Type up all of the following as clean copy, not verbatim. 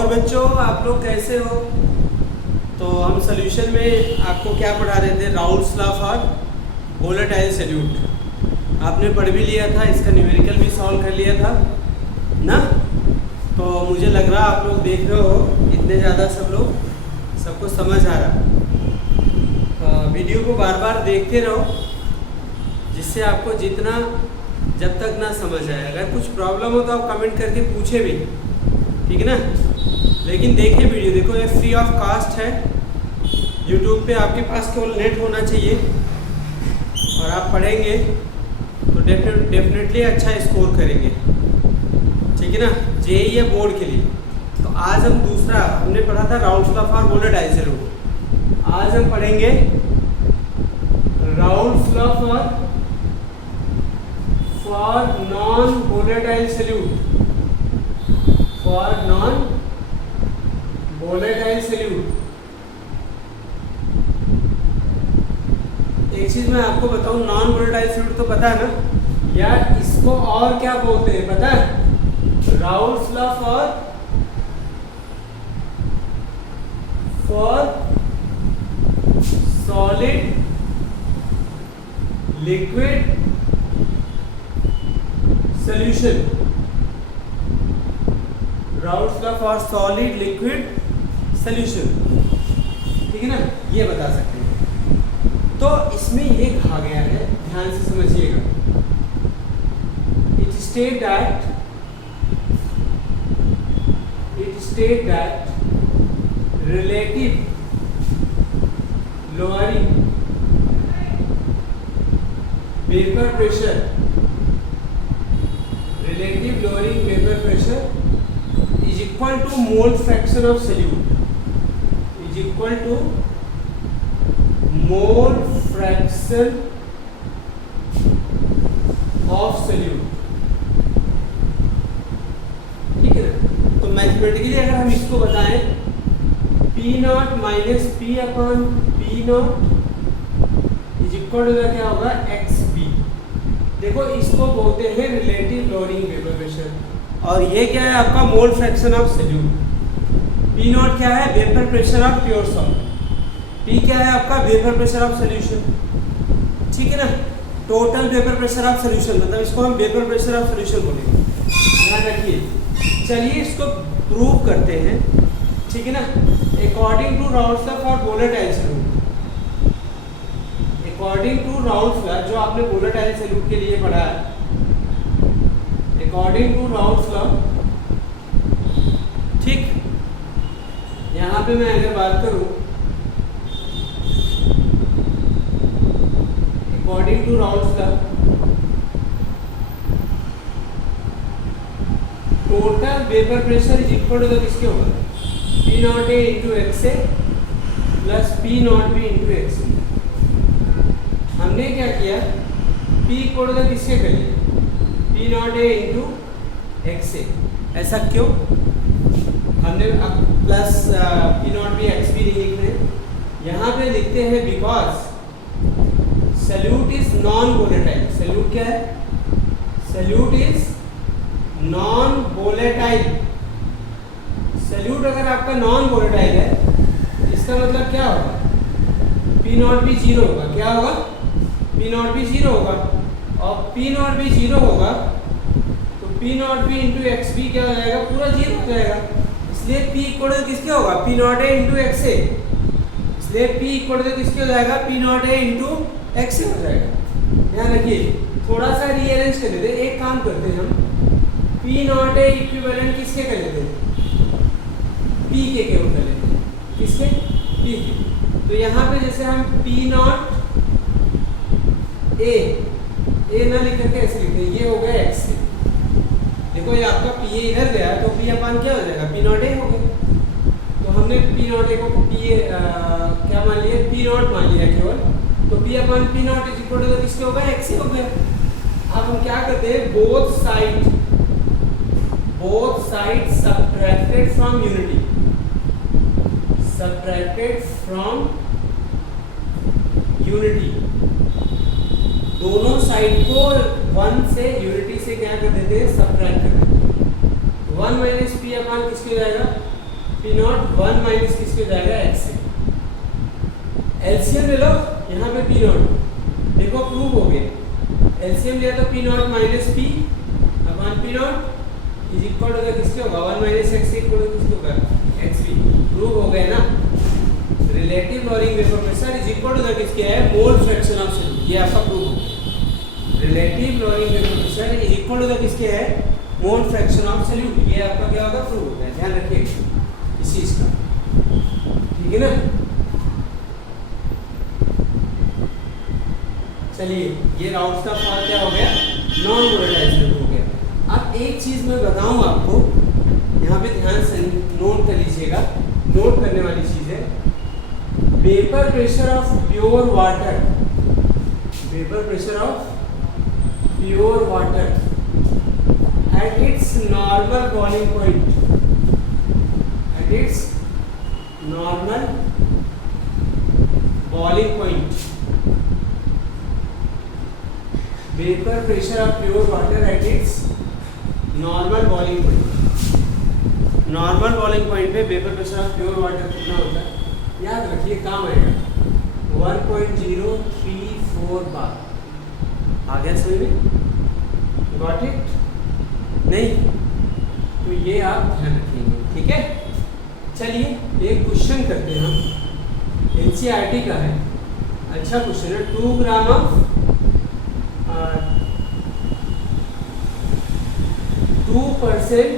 और बच्चों आप लोग कैसे हो? तो हम सोल्यूशन में आपको क्या पढ़ा रहे थे, Raoul's law for volatile solute. आपने पढ़ भी लिया था, इसका न्यूमेरिकल भी सॉल्व कर लिया था ना। तो मुझे लग रहा आप लोग देख रहे हो, इतने ज़्यादा सब लोग सबको समझ आ रहा। वीडियो को बार बार देखते रहो, जिससे आपको जितना जब तक ना समझ आए, अगर कुछ प्रॉब्लम हो तो आप कमेंट करके पूछे भी, ठीक है ना। लेकिन देखिए वीडियो, देखो ये फ्री ऑफ कास्ट है। यूट्यूब पे आपके पास केवल नेट होना चाहिए और आप पढ़ेंगे तो डेफिनेटली अच्छा स्कोर करेंगे, ठीक है ना, जेईई या बोर्ड के लिए। तो आज हम दूसरा, हमने पढ़ा था Raoul's law for volatile solute. आज हम पढ़ेंगे Raoul's law for non volatile solute. For non volatile solute. एक चीज मैं आपको बताऊं, नॉन वोलेटाइल सॉल्यूट तो पता है ना यार, इसको और क्या बोलते हैं पता है? Raoul's law for solid liquid solution. Raoul's law for solid liquid solution, ठीक है ना, ये बता सकते हैं। तो इसमें ये कहा गया है, ध्यान से समझिएगा। It state that relative lowering vapour pressure, relative lowering vapor pressure is equal to mole fraction of solute, is equal to mole fraction of solute, ठीक है ना। तो मैथमेटिकली अगर हम इसको बताएं, P not minus P upon P not is equal to क्या होगा, XB। देखो इसको बोलते हैं रिलेटिव लोअरिंग वेपर प्रेशर, और ये क्या है आपका mole fraction of solute. P not क्या है, vapour pressure of pure salt. P क्या है आपका, वेपर प्रेशर ऑफ सॉल्यूशन, ठीक है ना। Total vapour pressure of solution, मतलब इसको हम वेपर प्रेशर ऑफ सॉल्यूशन बोलेंगे, ध्यान रखिए। चलिए इसको प्रूव करते हैं, ठीक है ना। According to Raoult's law for volatile solute, according to Raoult's law, जो आपने वोलेटाइल सॉल्यूट के लिए पढ़ा है, अकॉर्डिंग टू राउल्स लॉ, ठीक। यहां पे मैं अगर बात करूं, according to Raoult's law, total vapour pressure is equal to किसके होगा, P not A into x A plus P not B into x. हमने क्या किया, P इक्वल टू किसके कर लिया, P not A into x A. ऐसा क्यों? हमने अब plus P not B x भी नहीं लिख रहे, यहाँ पे लिखते हैं because solute is non volatile. Solute क्या है, solute is non volatile. Solute अगर आपका नॉन वोलेटाइल है, इसका मतलब क्या होगा, P नॉट B जीरो होगा। क्या होगा, P नॉट B जीरो होगा, और P नॉट B जीरो होगा तो P not B into x B क्या हो जाएगा, पूरा जीरो हो जाएगा। इसलिए P इक्वल टू किसके होगा, P not A into x A. इसलिए P इक्वल टू किसके हो जाएगा, P not A into x A हो जाएगा। ध्यान रखिए, थोड़ा सा रीअरेंज कर लेते हैं। एक काम करते हैं हम, P नॉट A इक्विवेलेंट किसके कर लेते हैं, P के केवल कर लेते हैं, किसके, P के। तो यहाँ पे जैसे हम P नॉट ए ना लिख करके ऐसे लिखते हैं, ये हो गया एक्स से। देखो ये आपका P A इधर गया तो P अपान क्या हो जाएगा, P नॉट A हो गया। तो हमने P नॉट A को क्या मान लिया, P नॉट मान लिया केवल, तो P upon P not is equal to किसके हो गया, एक्स हो गया। अब हम क्या करते हैं, both side subtracted from unity, subtracted from unity. दोनों साइड को 1 से यूनिटी से क्या कर देते हैं, सब्ट्रैक्ट कर देते हैं। 1 माइनस P अपान किसके हो जाएगा, पी नॉट 1 माइनस किसके हो जाएगा एक्स से। एलसीएम ले लो यहाँ पे पी नॉट, देखो प्रूव हो गया। एलसीएम लिया तो P not minus P upon P not is equal to किसके होगा 1 माइनस एक्स इक्वल टू किसके होगा एक्स पी। प्रूव हो गया ना। Relative lowering vapour pressure is equal to किसके है मोल फ्रैक्शन ऑफ सॉल्यूट, ये आपका प्रूव हो गया। Relative lowering vapour pressure is equal to किसके है मोल फ्रैक्शन ऑफ सॉल्यूट, ये आपका क्या होगा प्रूव हो गया। ध्यान रखिए इस चीज का, ठीक है ना। चलिए ये राउंड्स का फॉर्म क्या हो गया नॉन वोलेटाइल हो गया। अब एक चीज मैं बताऊं आपको, यहाँ पे ध्यान से नोट कर लीजिएगा, नोट करने वाली चीज है। Vapour pressure of pure water, vapour pressure of pure water at its normal boiling point, at its normal boiling point, vapor pressure of pure water at its normal boiling point, normal boiling point पे vapor pressure of pure water कितना होता है याद रखिए, काम आएगा 1.034 बार। आ गया समझ में? Got it? नहीं तो ये आप ध्यान रखेंगे, ठीक है। चलिए एक क्वेश्चन करते हैं हम, एनसीईआरटी का है, अच्छा क्वेश्चन है। 2 gram of 2%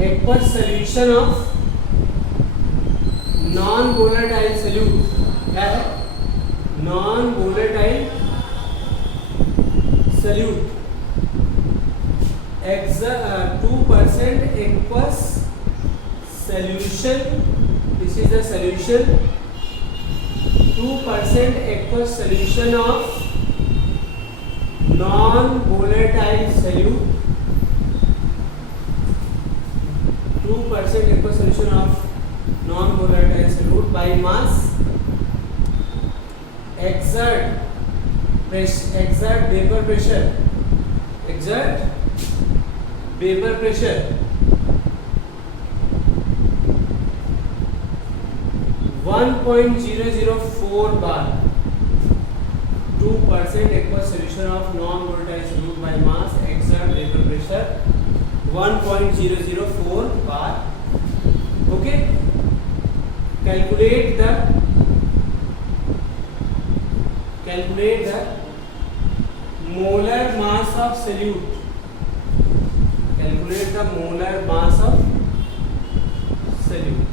aqueous solution of non volatile solute, क्या है non volatile solute 2% aqueous solution, this is the solution, 2% aqueous solution of non-volatile solute, 2% aqueous solution of non-volatile solute by mass exert vapor pressure, exert vapor pressure 1.004 bar, 2% aqueous solution of non-volatile solute by mass exert vapor pressure 1.004 bar. Okay, calculate the molar mass of solute, calculate the molar mass of solute,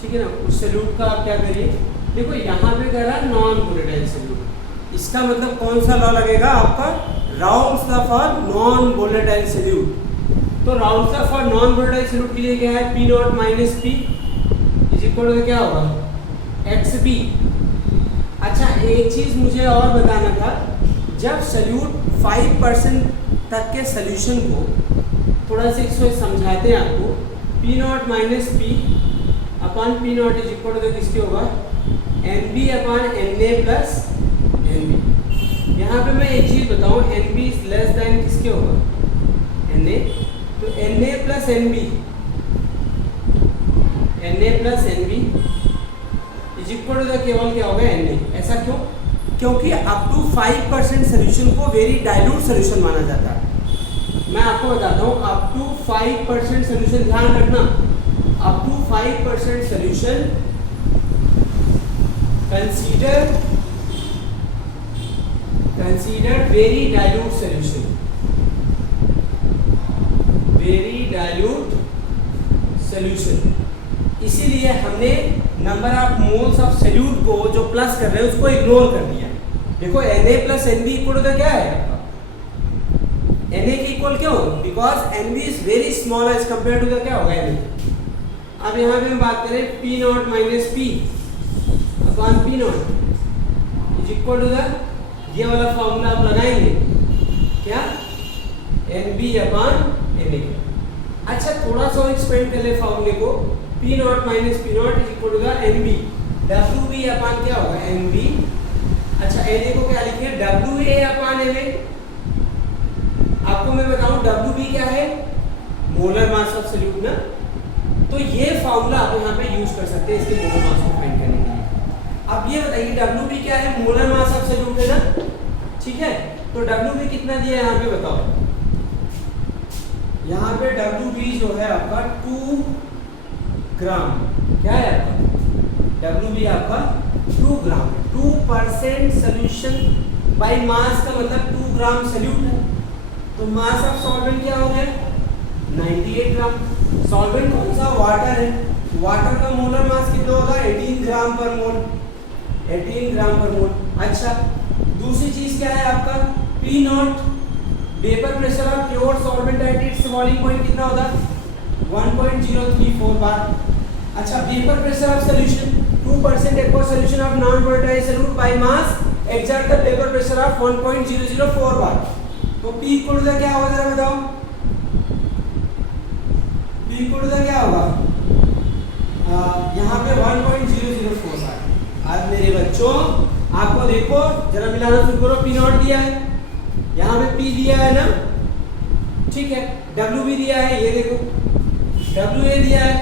ठीक है ना। उस solute का आप क्या करिए, देखो यहाँ पे कह रहा है नॉन वोलेटाइल सॉल्यूट, इसका मतलब कौन सा लॉ लगेगा आपका Raoult's the for non volatile solute. तो Raoult's the for non volatile solute के लिए क्या है P not minus P is equal to क्या होगा एक्स बी। अच्छा एक चीज मुझे और बताना था, जब सॉल्यूट 5% तक के सॉल्यूशन को, थोड़ा सा इसको समझाते हैं आपको, P not minus P upon P not is equal to किसके होगा N B upon N A plus N B. यहाँ पे मैं एक चीज बताऊँ, n B is less than किसके होगा एन ए, तो n A plus N B, n A plus N B is equal to केवल क्या होगा एन ए। ऐसा क्यों? क्योंकि अप टू 5% सोल्यूशन को वेरी डाइल्यूट सोल्यूशन माना जाता है। मैं आपको बताता हूँ, अप टू 5% सोल्यूशन, ध्यान रखना, up to 5% solution consider very dilute solution, very dilute solution। इसीलिए हमने number of moles of solute को जो प्लस कर रहे हैं उसको इग्नोर कर दिया। देखो Na plus N B equal to क्या है आपका Na के इक्वल क्यों? Because N B is very small as compare to the क्या होगा Na। अब यहाँ पे हम बात करें P not minus P upon P not is equal to the, ये वाला फॉर्मूला आप लगाएंगे क्या N B upon N A. अच्छा थोड़ा सा एक्सपेंड कर ले फॉर्मूले को, P not minus P not is equal to the N B, W B upon क्या होगा एन बी। अच्छा एन ए को क्या लिखिए W A upon N A. आपको मैं बताऊं डब्ल्यू बी क्या है मोलर मास ऑफ सॉल्यूट ना, तो ये फॉर्मूला आप यहाँ पे यूज कर सकते हैं इसके मोलर मास को फाइंड करने के लिए। अब ये बताइए WB क्या है, मोलर मास ऑफ सॉल्यूट है ना, ठीक है। तो WB कितना दिया है यहाँ पे बताओ। यहाँ पे WB जो है आपका 2 ग्राम, क्या है आपका WB आपका 2 ग्राम, 2% सोल्यूशन बाय मास का मतलब 2 ग्राम सॉल्यूट है। तो मास ऑफ सॉल्वेंट क्या हो गया 98 ग्राम। सॉल्वेंट कौन सा, वाटर है, वाटर का मोलर मास कितना होगा 18 ग्राम पर मोल, 18 ग्राम पर मोल। अच्छा दूसरी चीज क्या है आपका P not, vapour pressure of pure solvent at its boiling point कितना होता 1.034 बार। अच्छा vapour pressure of solution 2% aqueous solution of non volatile solute by mass exert the vapor pressure of 1.004 बार। तो P इक्वल टू क्या होगा जरा बताओ, P equal to क्या होगा यहाँ पे 1.004 बार। आज मेरे बच्चों आपको देखो जरा मिलाना शुरू करो, P नॉट दिया है, यहाँ पे P दिया है ना, ठीक है, WB दिया है, ये देखो WA दिया है,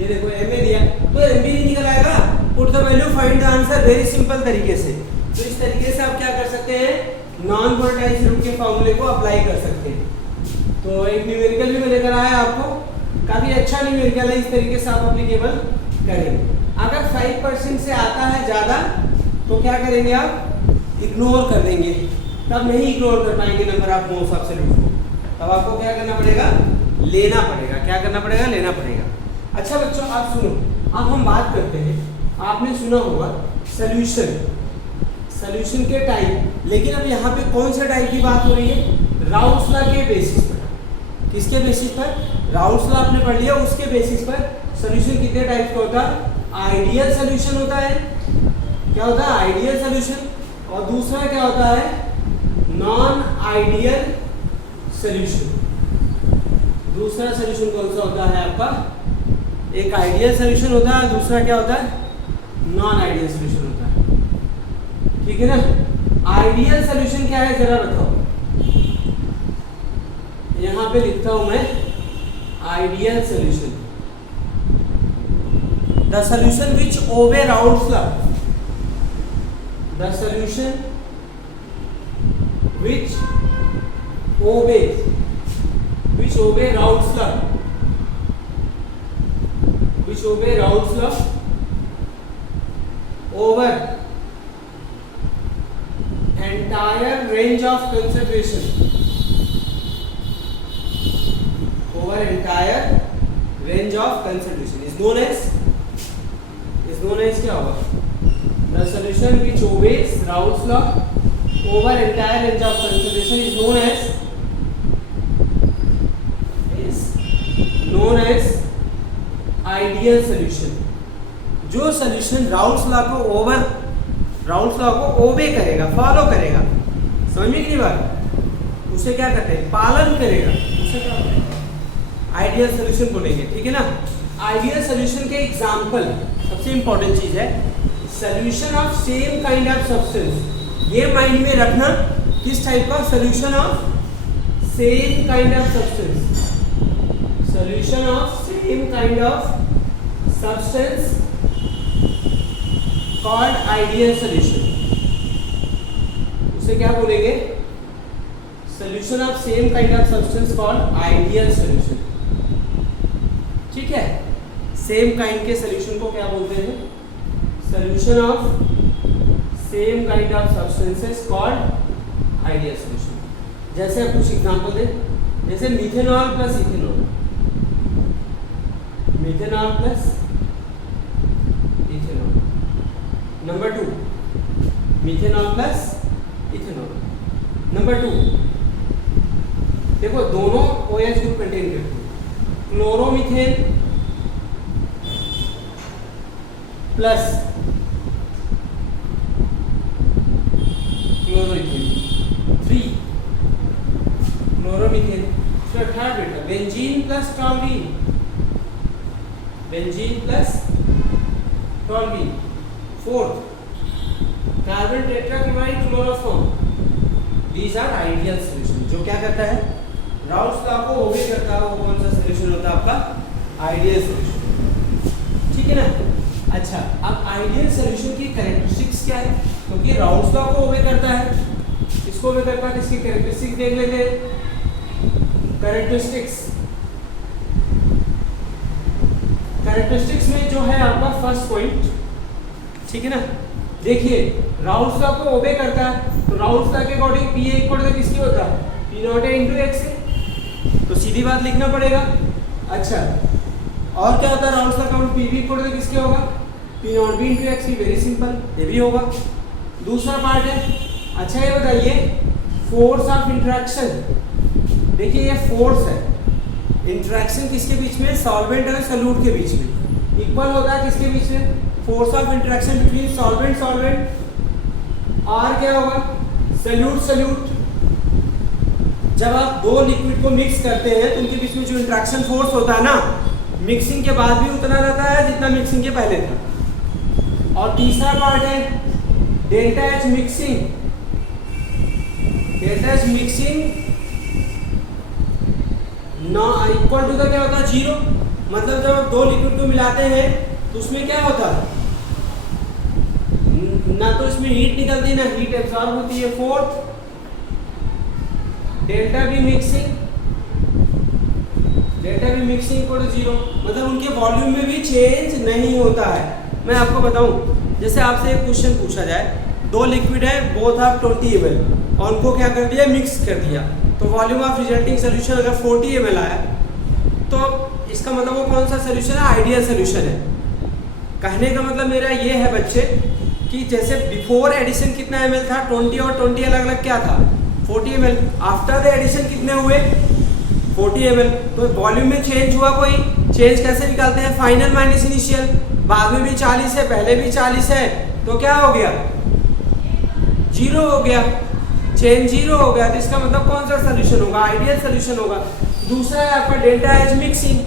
ये देखो MA दिया है, तो MB नहीं निकल आएगा। Put the value find the answer, very simple तरीके से। तो इस तरीके से आप क्या कर सकते हैं, नॉन वोलेटाइल सॉल्यूट के फॉर्मूले को अप्लाई कर सकते हैं। तो एक न्यूमेरिकल भी मैं लेकर आया आपको, काफी अच्छा न्यूमेरिकल है, इस तरीके से आप एप्लीकेबल करेंगे। अगर 5% से आता है ज्यादा तो क्या करेंगे आप, इग्नोर कर देंगे, तब नहीं इग्नोर कर पाएंगे number of moles of solute को, तब आपको क्या करना पड़ेगा, लेना पड़ेगा। क्या करना पड़ेगा, लेना पड़ेगा। अच्छा बच्चों आप सुनो, अब हम बात करते हैं, आपने सुना होगा सॉल्यूशन, सॉल्यूशन के टाइप, लेकिन अब यहाँ पे कौन सा टाइप की बात हो रही है, राउल्स लॉ के बेसिस पर। किसके बेसिस पर, राउल्स लॉ आपने पढ़ लिया, उसके बेसिस पर सॉल्यूशन कितने टाइप का होता है, आइडियल सॉल्यूशन होता है, क्या होता है आइडियल सॉल्यूशन, और दूसरा क्या होता है नॉन आइडियल सॉल्यूशन। दूसरा सॉल्यूशन कौन सा होता है आपका, एक आइडियल सॉल्यूशन होता है, दूसरा क्या होता है नॉन आइडियल सॉल्यूशन होता है, ठीक है ना। आइडियल सॉल्यूशन क्या है जरा बताओ, यहां पे लिखता हूं मैं ideal solution, the solution which obey Raoult's law, the solution which obey Raoult's law, which obey Raoult's law over entire range of concentration, over entire range of concentration is known as क्या होगा, the solution which obeys Raoult's law over entire range of concentration is known as ideal solution. जो solution Raoult's law को ओबे करेगा, follow करेगा, समझ में की बात, उसे क्या कहते हैं, पालन करेगा, उसे क्या कहते हैं आइडियल सॉल्यूशन बोलेंगे, ठीक है ना। आइडियल सॉल्यूशन के एग्जांपल सबसे इंपॉर्टेंट चीज है solution of same kind of substance. ये माइंड में रखना, किस टाइप का, solution of same kind of substance, solution of same kind of substance called ideal solution, उसे क्या बोलेंगे, solution of same kind of substance called ideal solution, ठीक है। same kind के solution को क्या बोलते हैं, solution of same kind of substances called ideal solution। जैसे आप कुछ एग्जांपल दें, जैसे methanol plus ethanol, methanol plus ethanol, number 2 methanol plus ethanol, number 2 देखो दोनों OH ग्रुप कंटेन करते हैं, क्लोरोमीथेन प्लस क्लोरोइथेन, 3 क्लोरोमीथेन, फिर थर्ड बेटा benzene plus toluene, benzene plus toluene, fourth carbon tetrachloride chloroform. These are ideal solution. जो क्या करता है, राउल्स लॉ को ओबे करता है, वो कौन सा सॉल्यूशन सोल्यूशन होता है आपका आइडियल सोल्यूशन, ठीक है ना। अच्छा, अब आइडियल सोल्यूशन की कैरेक्टरिस्टिक्स क्या है, क्योंकि राउल्स लॉ को ओबे करता है, इसको ओबे करता है, इसकी कैरेक्टरिस्टिक्स देख लेते हैं। कैरेक्टरिस्टिक्स में जो है आपका फर्स्ट पॉइंट, ठीक है ना, देखिए राउल्स लॉ को ओबे करता है, तो राउल्स लॉ के according P A equal to किसकी होता है, P not A into x A, तो सीधी बात लिखना पड़ेगा। अच्छा, और क्या होता है राउल्स लॉ का पी बी इक्वल टू किसके होगा, P not be into x, very simple, ये भी होगा। दूसरा पार्ट है, अच्छा ये बताइए फोर्स ऑफ इंटरेक्शन, देखिए ये फोर्स है, इंटरेक्शन किसके बीच में, सॉल्वेंट और सॉल्यूट के बीच में, इक्वल होता है किसके बीच में, force of interaction between solvent और क्या होगा, सॉल्यूट। जब आप दो लिक्विड को मिक्स करते हैं तो उनके बीच में जो इंटरेक्शन फोर्स होता है ना, मिक्सिंग के बाद भी उतना रहता है जितना मिक्सिंग के पहले था। और तीसरा पार्ट है डेल्टा एच मिक्सिंग, ना इक्वल टू का क्या होता है, जीरो। मतलब जब आप दो लिक्विड को मिलाते हैं तो उसमें क्या होता है, ना तो इसमें हीट निकलती ना हीट एब्जॉर्ब होती है। Fourth, delta B mixing equal to zero, मतलब उनके वॉल्यूम में भी चेंज नहीं होता है। मैं आपको बताऊं, जैसे आपसे एक क्वेश्चन पूछा जाए, दो लिक्विड है, बोथ ऑफ 20 ml, और उनको क्या कर दिया, मिक्स कर दिया, तो वॉल्यूम ऑफ रिजल्टिंग सोल्यूशन अगर 40 ml आया, तो इसका मतलब वो कौन सा सोल्यूशन है, आइडियल सोल्यूशन है। कहने का मतलब मेरा ये है बच्चे कि जैसे बिफोर एडिशन कितना ml था, 20, और 20 अलग अलग क्या था, 40 ml। आफ्टर द एडिशन कितने हुए, 40 ml। तो वॉल्यूम में चेंज हुआ, कोई चेंज कैसे निकालते हैं, फाइनल माइनस इनिशियल, बाद में भी 40 है, पहले भी 40 है, तो क्या हो गया, जीरो हो गया, चेंज जीरो हो गया, तो इसका मतलब कौन सा सोल्यूशन होगा, आइडियल सोल्यूशन होगा। दूसरा है आपका डेल्टा एच मिक्सिंग।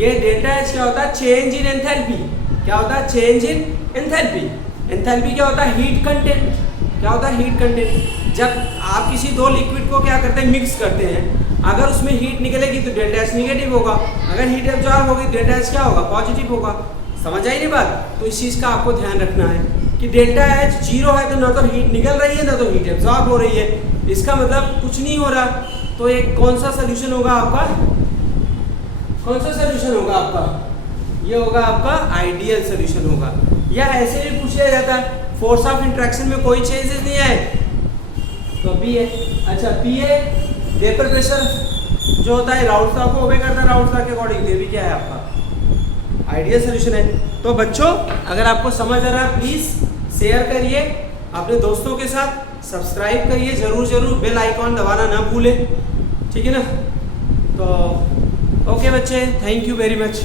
ये डेल्टा एच क्या होता है, चेंज इन एंथैल्पी। क्या होता है, चेंज इन एंथैल्पी। एंथैल्पी क्या होता है, हीट कंटेंट। क्या होता है, हीट कंटेंट। जब आप किसी दो लिक्विड को क्या करते हैं, मिक्स करते हैं, अगर उसमें हीट निकलेगी तो डेल्टा एच निगेटिव होगा, अगर हीट एब्जॉर्ब होगी डेल्टा एच क्या होगा, पॉजिटिव होगा। समझ आई नहीं बात। तो इस चीज़ का आपको ध्यान रखना है कि डेल्टा एच जीरो है तो ना तो हीट निकल रही है ना तो हीट एब्जॉर्ब हो रही है, इसका मतलब कुछ नहीं हो रहा। तो एक कौन सा सोल्यूशन होगा आपका, कौन सा सोल्यूशन होगा आपका, ये होगा आपका आइडियल सोल्यूशन होगा। या ऐसे भी पूछ लिया जाता है, फोर्स ऑफ इंटरेक्शन में कोई चेंजेस नहीं आए तो पी ए। अच्छा, पी ए वेपर प्रेशर जो होता है राउल्स लॉ को ओबे करता है, राउल्स लॉ के अकॉर्डिंग, ये भी क्या है आपका आइडियल सोल्यूशन है। तो बच्चों अगर आपको समझ आ रहा है प्लीज़ शेयर करिए अपने दोस्तों के साथ, सब्सक्राइब करिए जरूर, बेल आइकॉन दबाना ना भूलें, ठीक है ना। तो ओके बच्चे, थैंक यू वेरी मच।